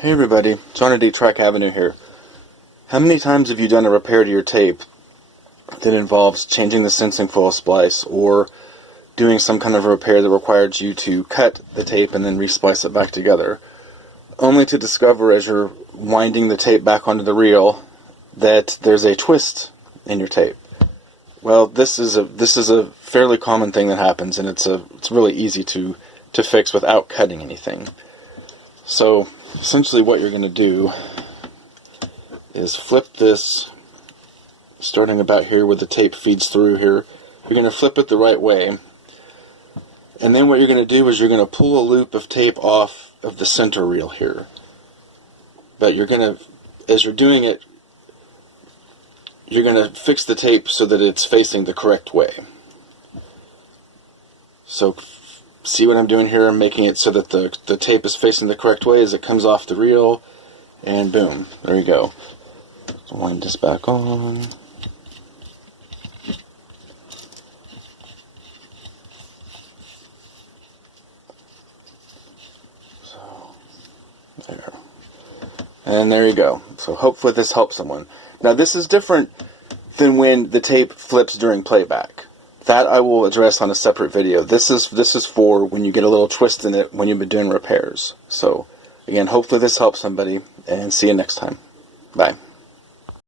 Hey everybody, John at D-Track Avenue here. How many times have you done a repair to your tape that involves changing the sensing foil splice or doing some kind of a repair that required you to cut the tape and then resplice it back together, only to discover as you're winding the tape back onto the reel that there's a twist in your tape? Well, this is a fairly common thing that happens, and it's really easy to fix without cutting anything. So essentially what you're going to do is flip this, starting about here where the tape feeds through here. You're going to flip it the right way, and then what you're going to do is you're going to pull a loop of tape off of the center reel here. But you're going to, as you're doing it, you're going to fix the tape so that it's facing the correct way. So see what I'm doing here? I'm making it so that the tape is facing the correct way as it comes off the reel, and boom, there you go. So wind this back on. So, there. And there you go. So hopefully this helps someone. Now this is different than when the tape flips during playback. That I will address on a separate video. This is for when you get a little twist in it when you've been doing repairs. So again, hopefully this helps somebody, and see you next time. Bye.